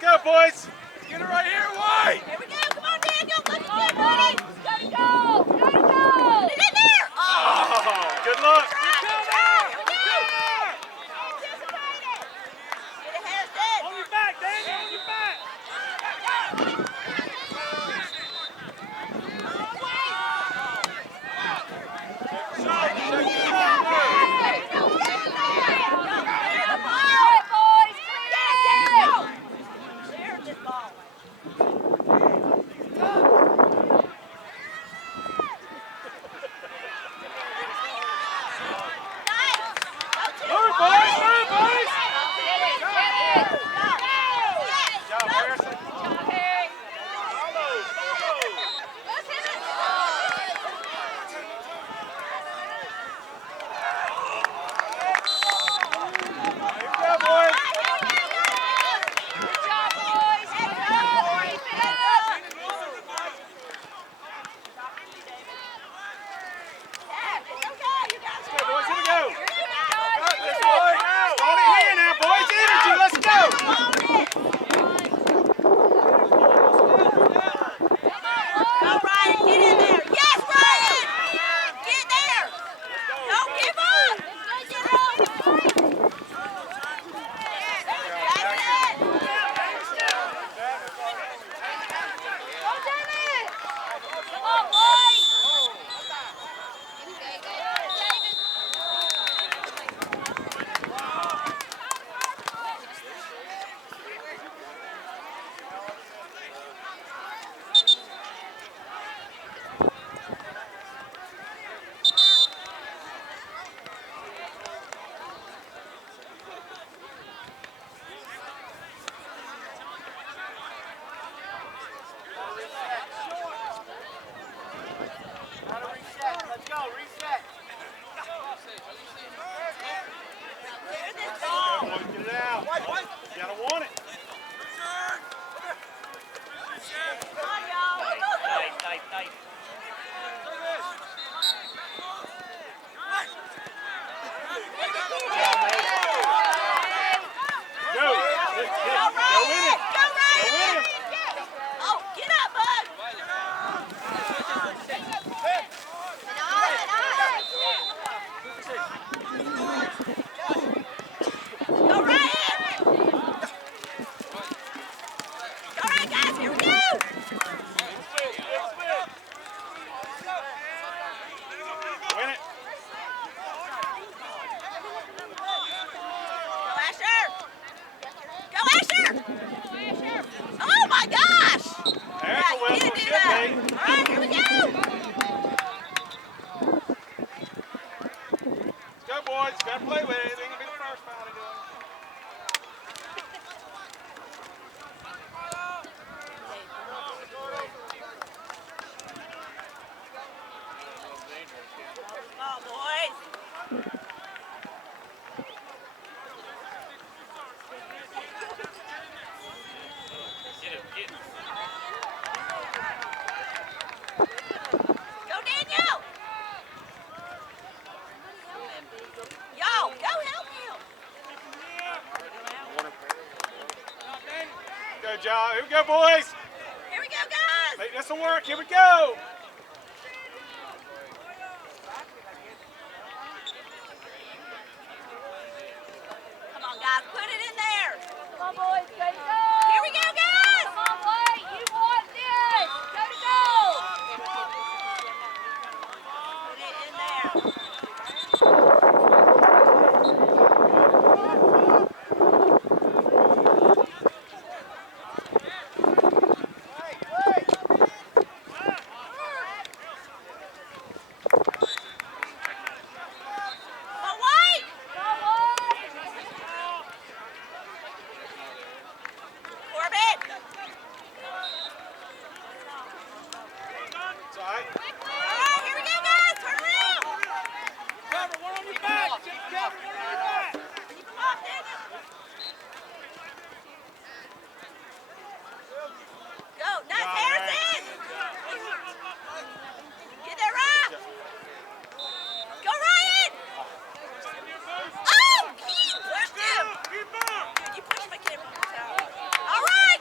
go, boys. Let's get it right here, White. Here we go. Come on, Daniel. Look at you, buddy. Gotta go. Gotta go. Get in there. Oh, good luck. Good try. Here we go. Anticipate it. Get ahead, Sid. On your back, Daniel. On your back. Here we go, boys. Here we go, guys. Make this will work. Here we go. Come on, guys. Put it in there. Come on, boys. Go to go. Here we go, guys. Come on, White. You want this. Go to go. Put it in there. All right.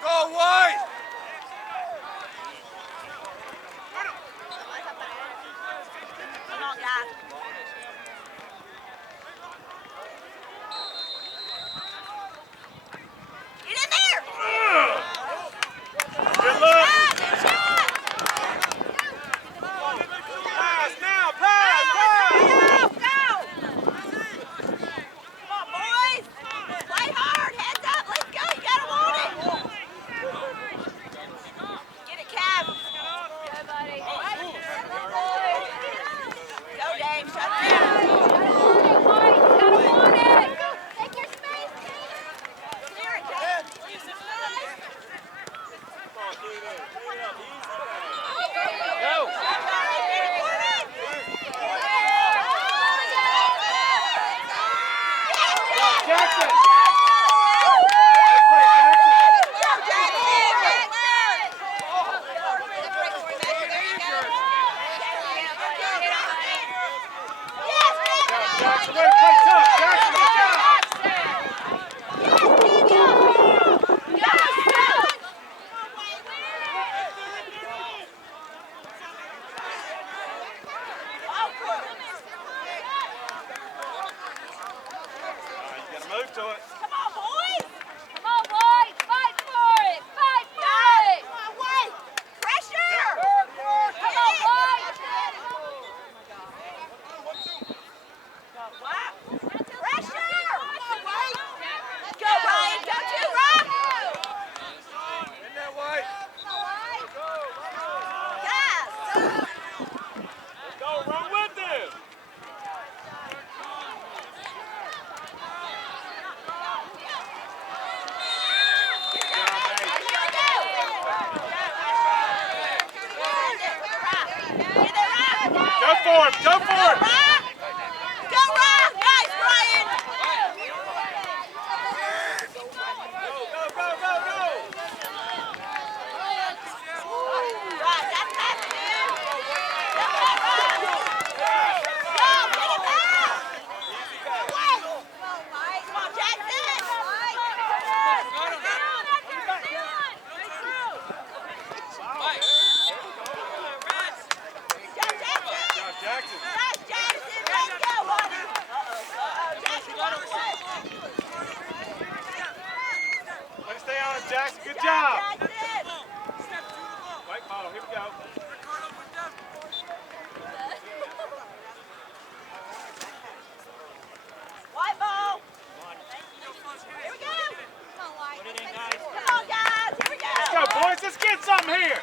Go, White! Come on, guys. Get in there! Good luck! Good shot! Pass now, pass! Go! Come on, boys! Play hard! Heads up! Let's go! You gotta want it! Get it, Cav! Go, buddy. Come on, boys. Go, Dave! Shut down! Take your space, team. Clear it, Cav! Go! Jackson! Jackson, way to play tough! Jackson, good job! You gotta move to it. Come on, boys! Come on, boys. Fight for it. Fight for it. Come on, White! Pressure! Come on, boys. Pressure! Go, Ryan! Go, too, Rob! In that White. Guys! Let's go, run with them. Go for it, go for it. Go, Rob! Nice, Ryan! Go, go, go, go, go. Rob, that's fast, dude! Go, Rob! Go, get it back! Come on, Jackson! Jackson. Nice, Jackson! Let's go, buddy! Jackson, got to play! Way to stay on it, Jackson. Good job. Jackson! White ball, here we go. White ball! Here we go! Come on, guys! Here we go! Let's go, boys. Let's get something here.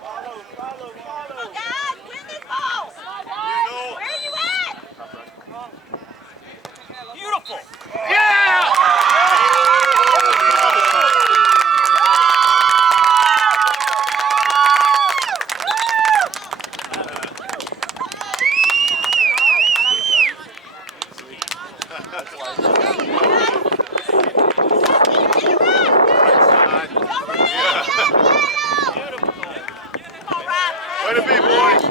Follow, follow, Come follow. on, guys! Win this ball! Where are you at? Beautiful. Yeah! Way to be, boys.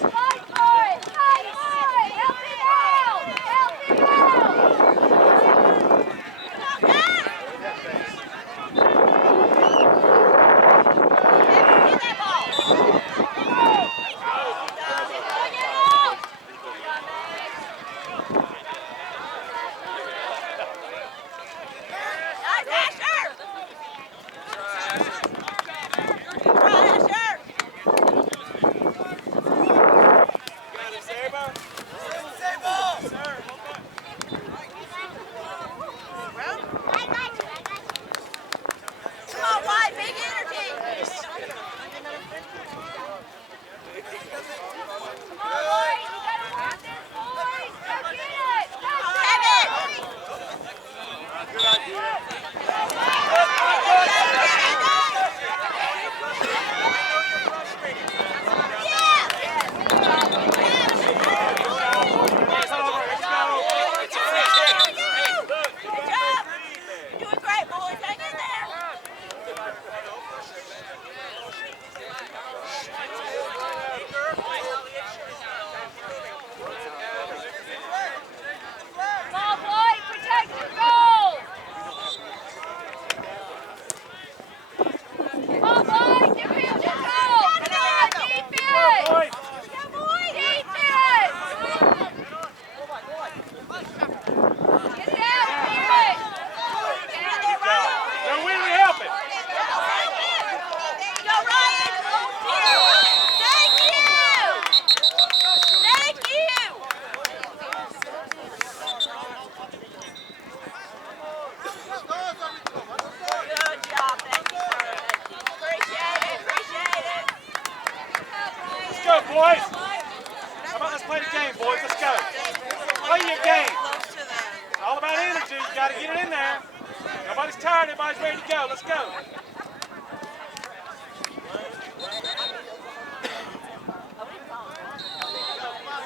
Fight for it. Fight for it. Help it out. Help it out. right, everybody's ready to go. Let's go.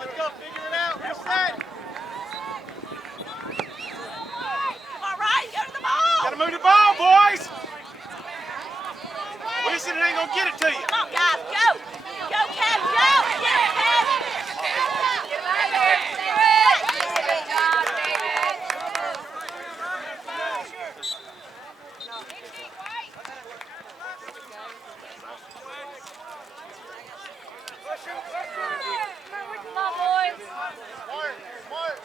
Let's go. Figure it out. Reset. Come on, Ryan, go to the ball. Gotta move the ball, boys. Wilson ain't gonna get it to you. Come on, guys, go. Go, Kev, go. Get it, Kev. Good job, David. Come on, boys. Smart. Smart.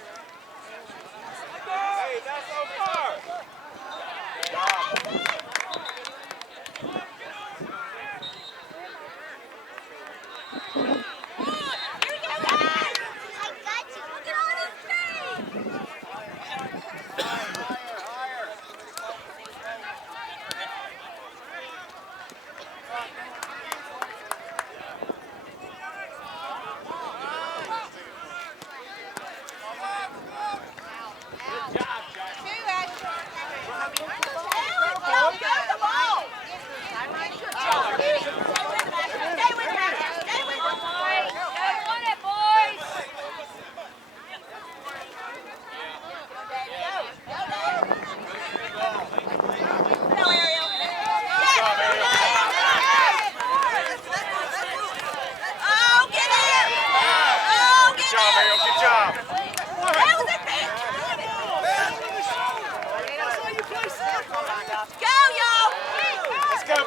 Hey, that's so far. Here we go, guys. I got you. Look at all this speed.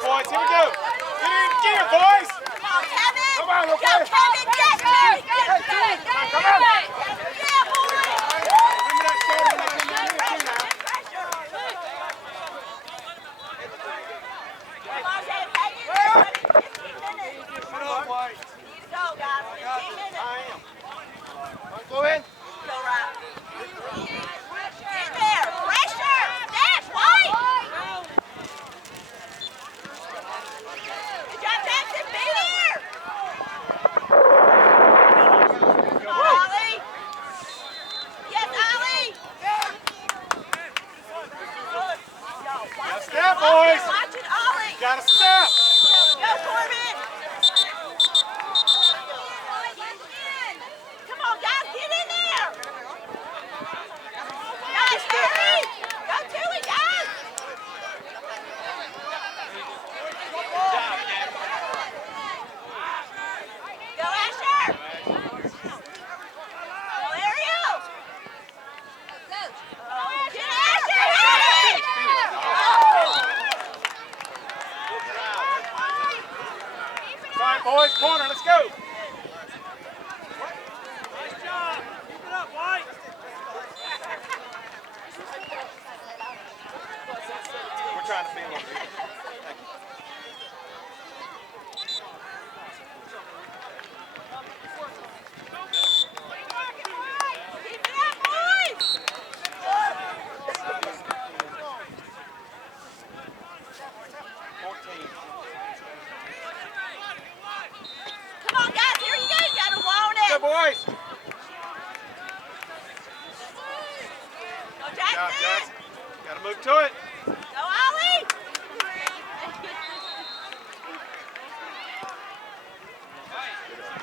Boys, here we go. Get in gear, boys. Come on, Kevin. Come on, go, okay. Kevin. Get Jerry. Get Jerry. Come on. Yeah, boy. Remember that shoulder when they come in here, too, now. Come on, Dave. Hang in there, buddy. 15 minutes. Put on, boys. Need to go, guys. 15 minutes. I am. Go in. Go, Ryan. In there. Pressure. Dash, White. Good job, Jackson. Be here. Come on, Ollie. Yes, Ollie. Got a step, boys. Watch it, Ollie. Got a step. Go, Corbin. Come on, guys, get in there. Nice, Harry. Go to it, guys. Go, Asher. Go, Ariel. Get Asher. Hey! Fine, boys. Corner. Let's go. Nice job. Keep it up, White. We're trying to feel over here. Keep it up, boys. 14. Come on, guys, here you go. You gotta want Go, it. boys. Go, Good job, Jackson. Johnson. Got to move to it. Go, Ollie.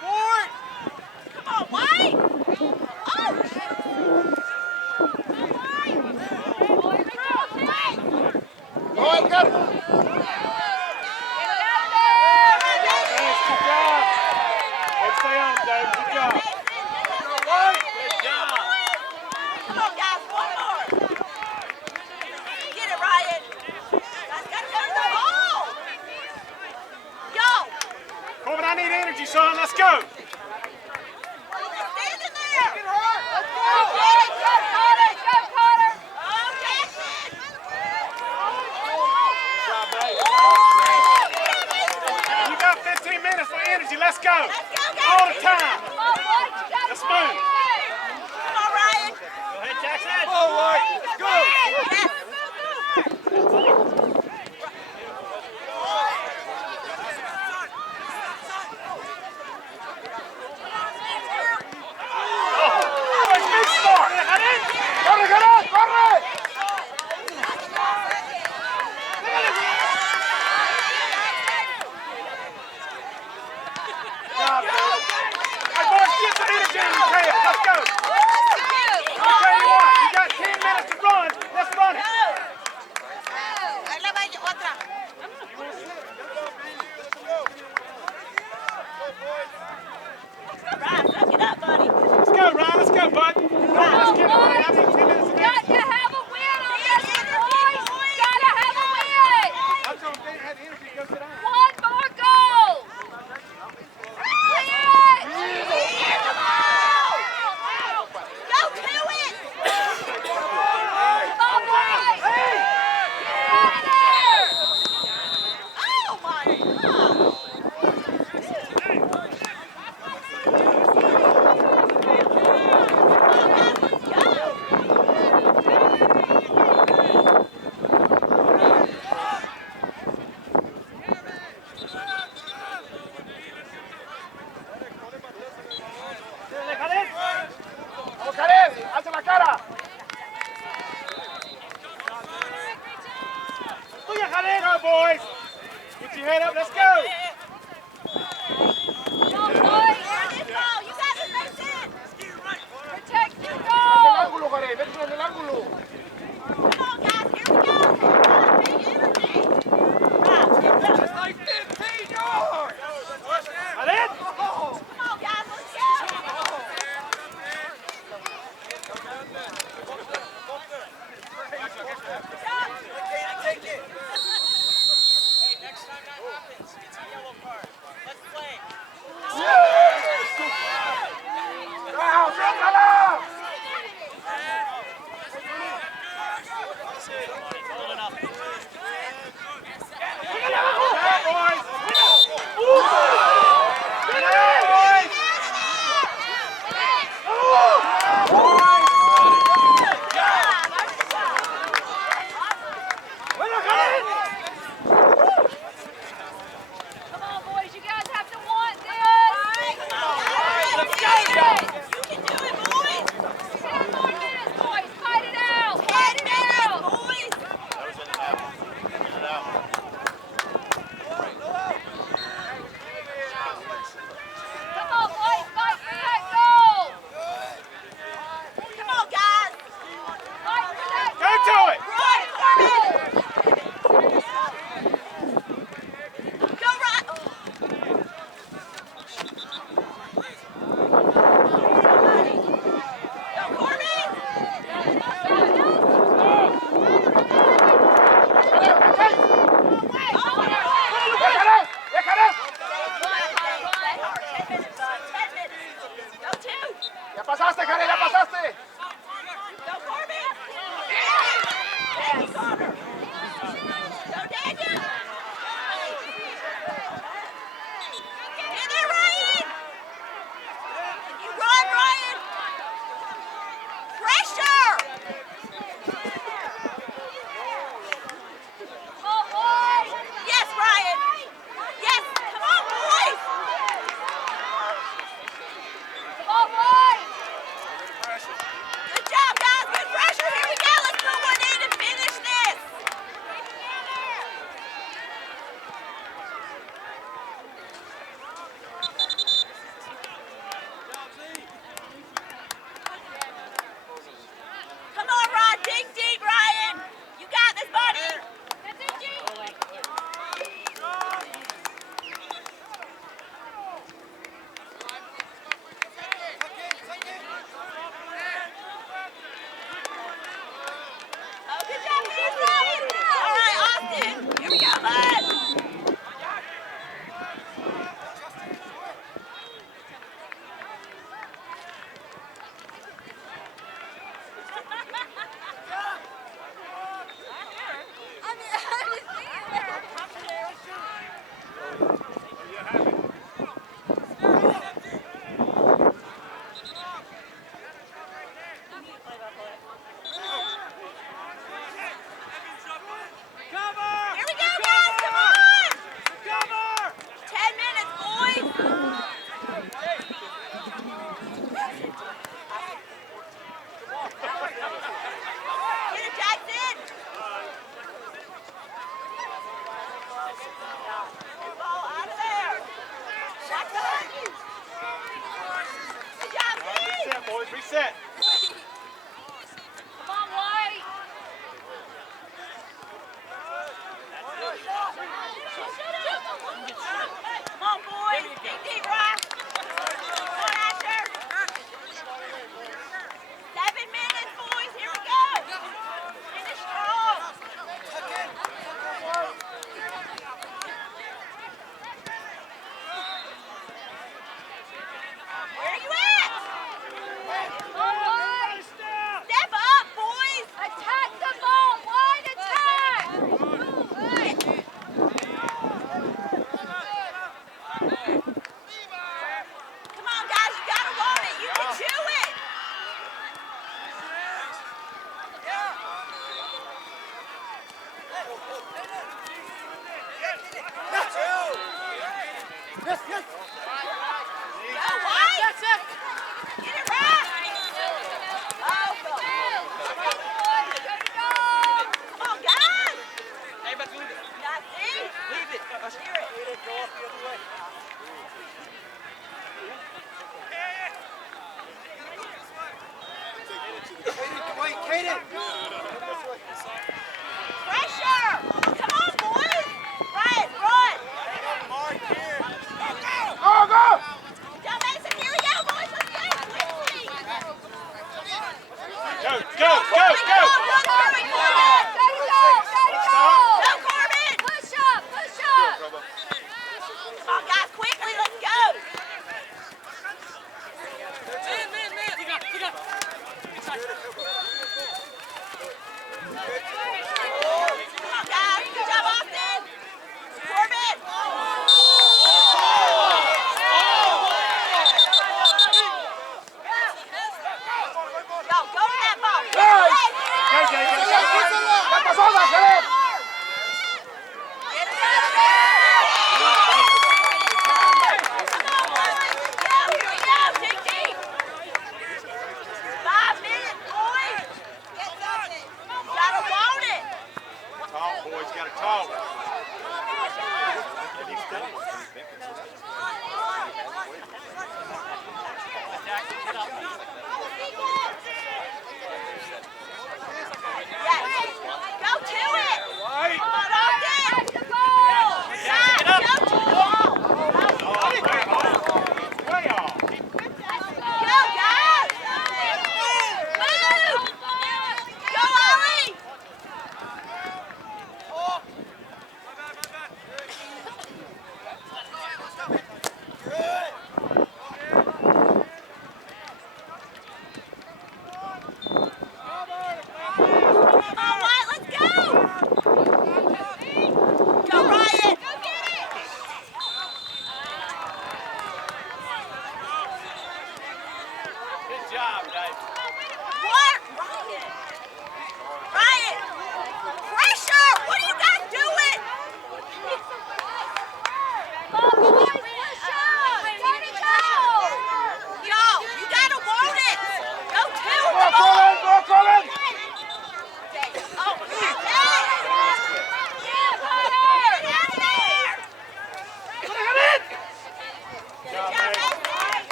Forward. Come on, White. Oh, Boy, got it. Thanks. Good job. Let's stay on it, Dave. Good job. Come on, guys, one more. Get it, Bud. Come Let's on, get it. boys. How many 10 minutes Got to have a win on this one, boys. Gotta have a win. I told him they had the energy to go sit down. One more goal. Go to it! Come on, boys. Get out of there. Oh my God! Vamos, Karen, alza la cara. Tuya, Khaled. Go, boys. Get your head up. Let's go. Come on, boys. This ball, you got to face it! Protect your En el goal. ángulo, Karen, vete en el ángulo. Come on, guys, here we go! Big energy! Khaled. Come on, guys, let's go! Next time that happens, it's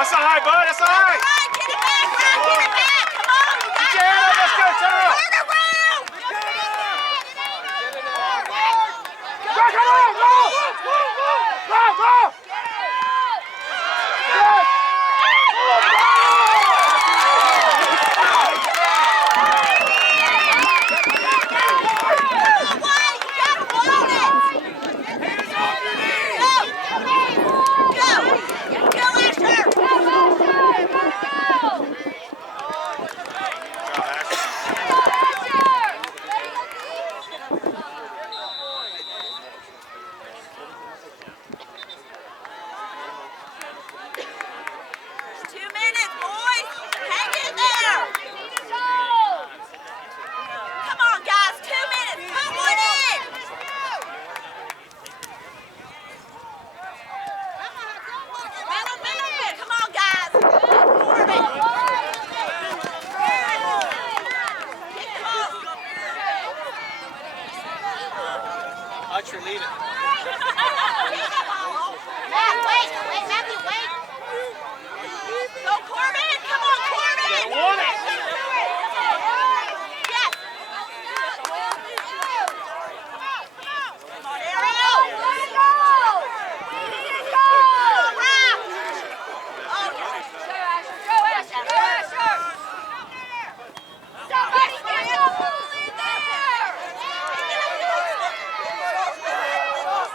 That's all right, bud. That's all right. Get it back, Ryan. Get it back. Come on. You got Get your head up. Let's go, Charles. Turn around. Go, come on, go! Go, go! Yes! Touch or leave it. Matt, wait, Matthew, wait. Go, Corbin. Come on, Corbin. You want it. Yes. Come on, Ariel. Let's go! Go, Ralph. Oh, Go, Asher! Go, Asher! Somebody get the ball in there!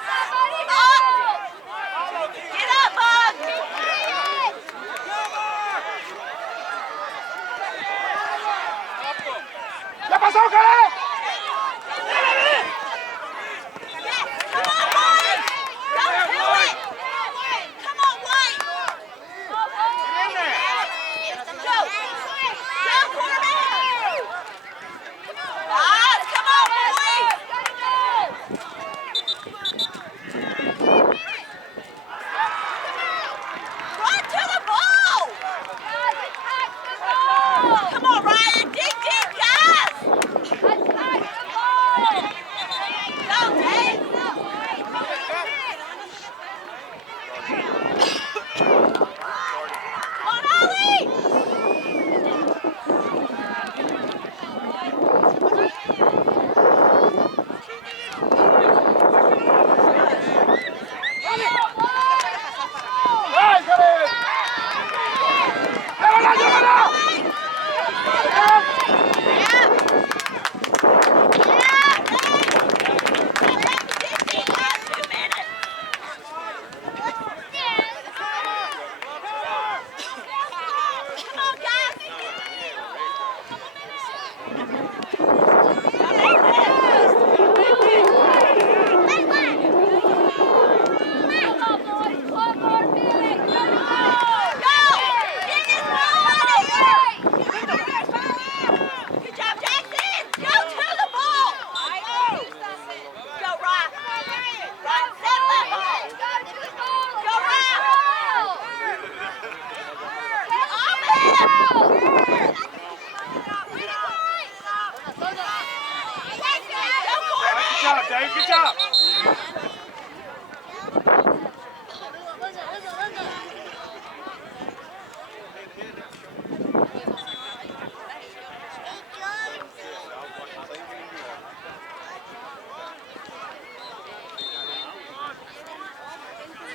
Somebody go! get up, Bug. ¿Qué pasó, Karen? Good job, Dave. Good job.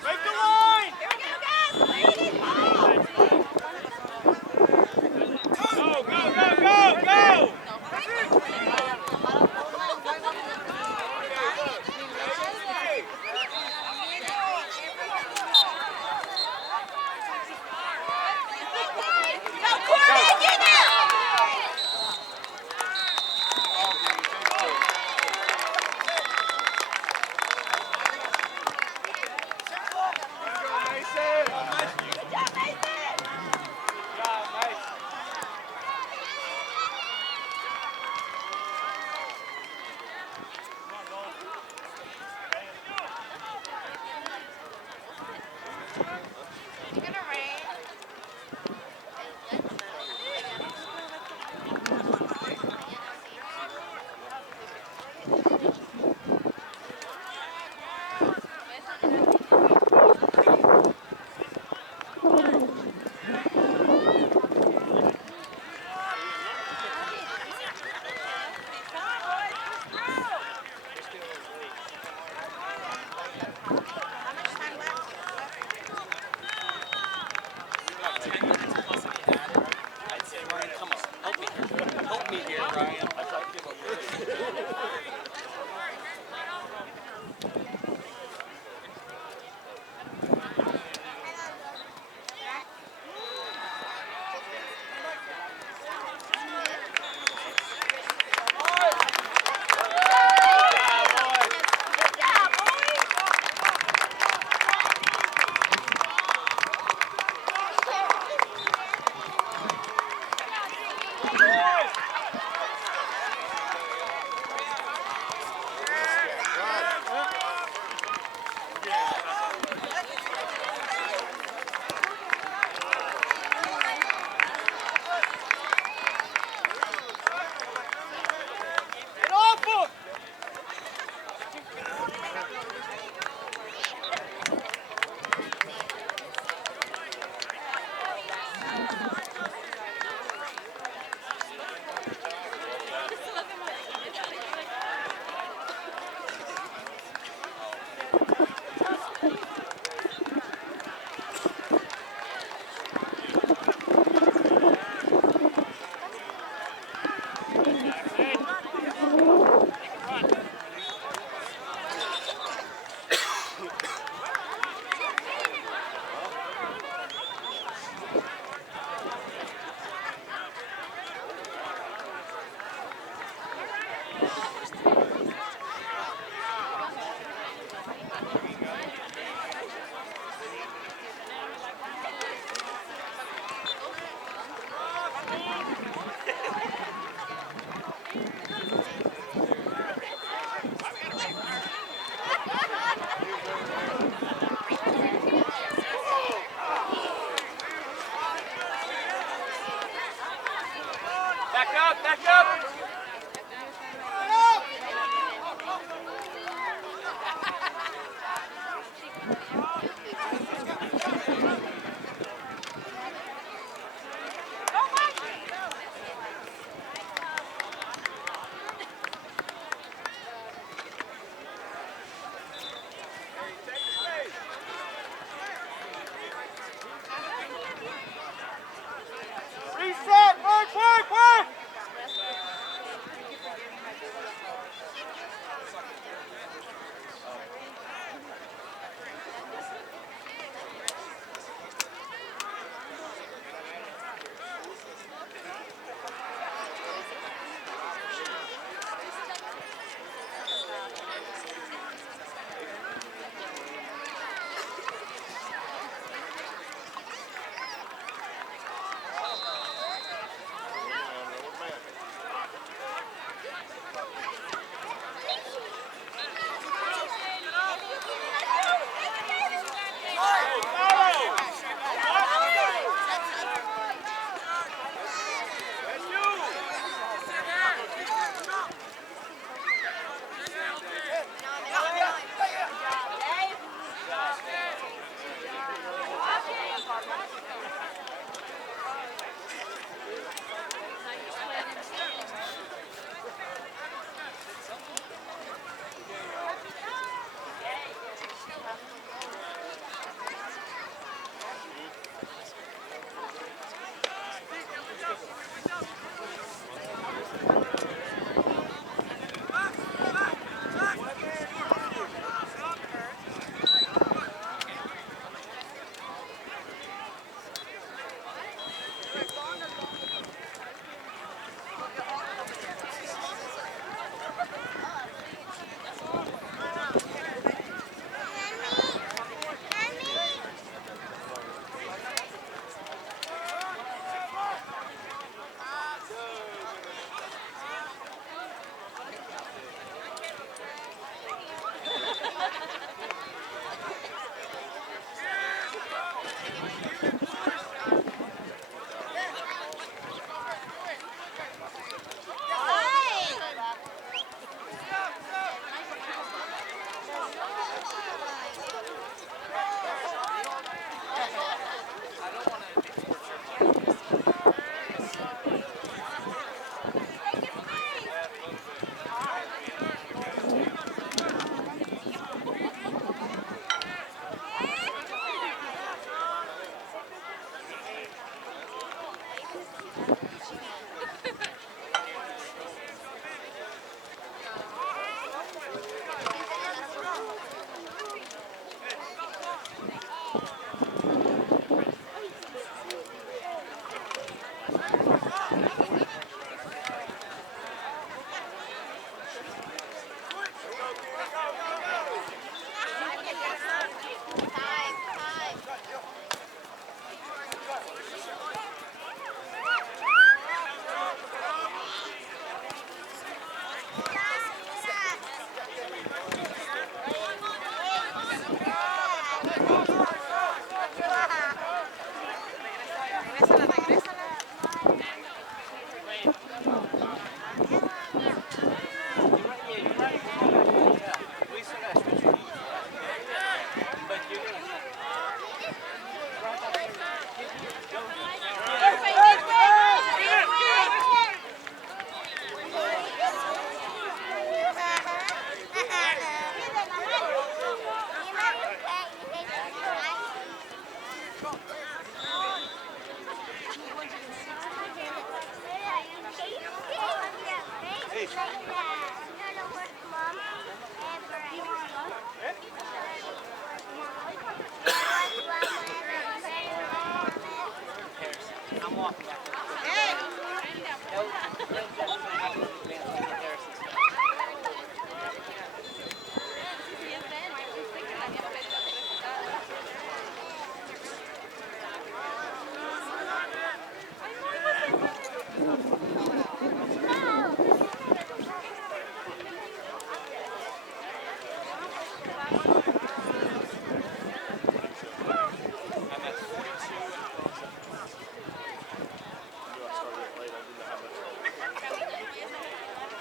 Break the line.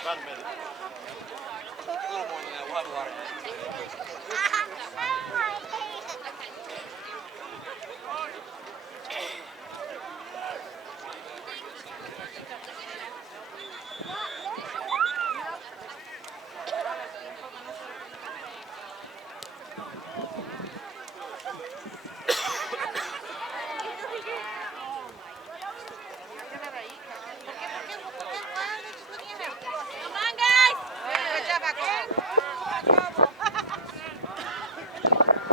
About a minute. A little more than that. We'll have a lot of Come on, guys! Good job, Paco.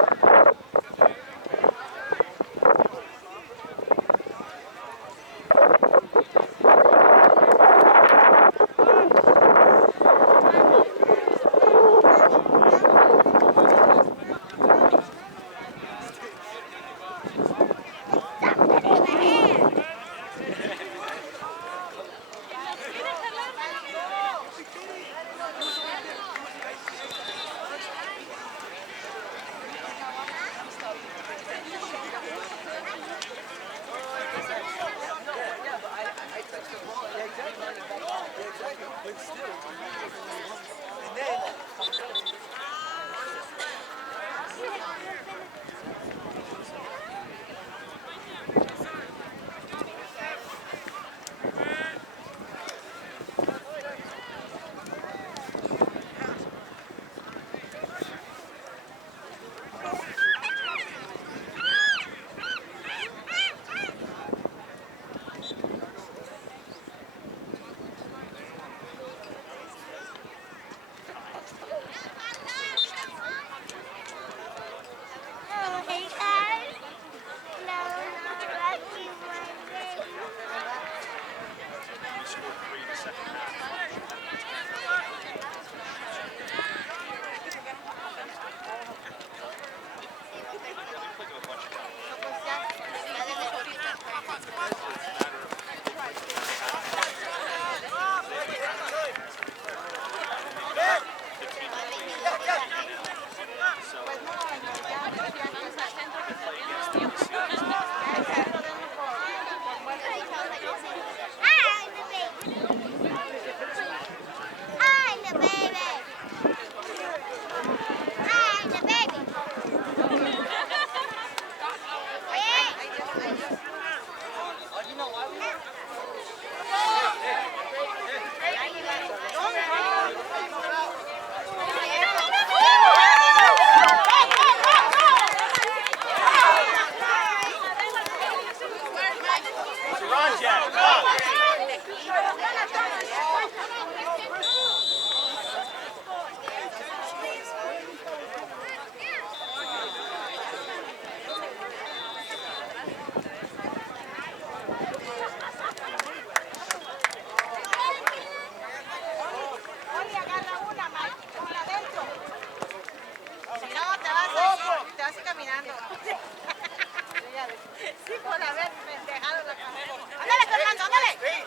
Ándale, Fernando, ándale. ¡Ey!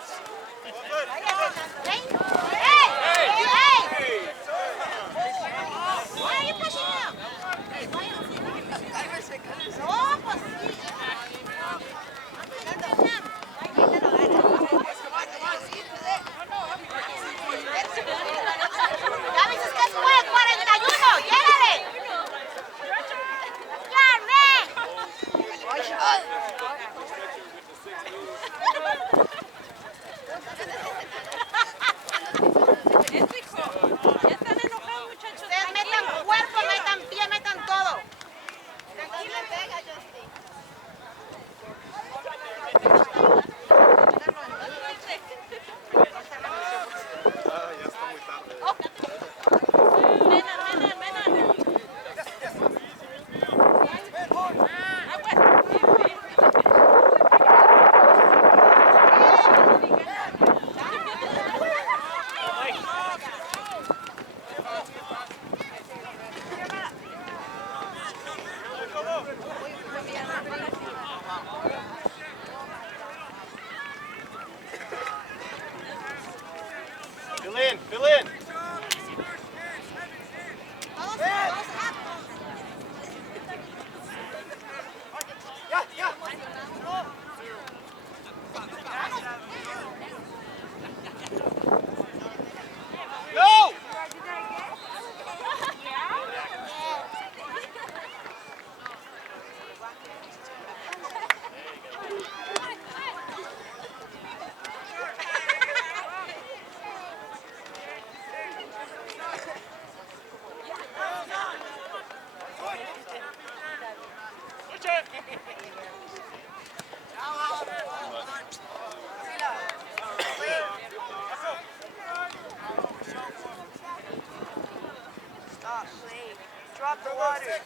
Why are you pushing him? No, pues sí. Ya dices que fue 41, llégale. Claro, man. Ustedes metan cuerpo, metan pie, metan todo. Ya está muy tarde. Fill in, fill in. Go! Stop, please. Drop the water.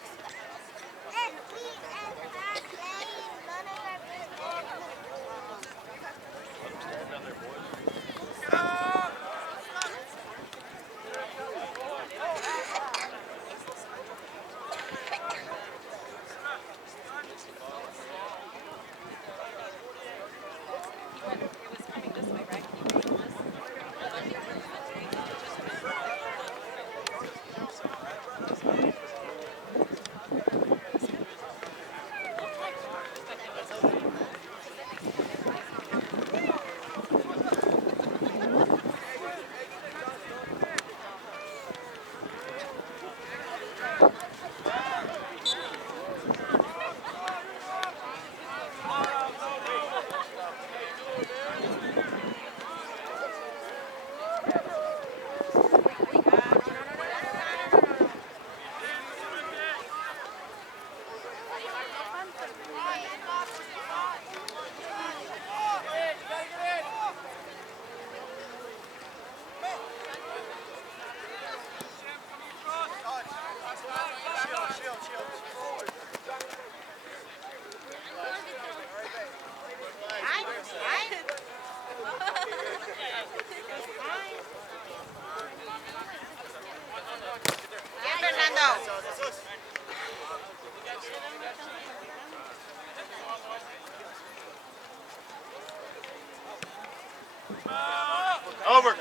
Bien, Fernando. Over.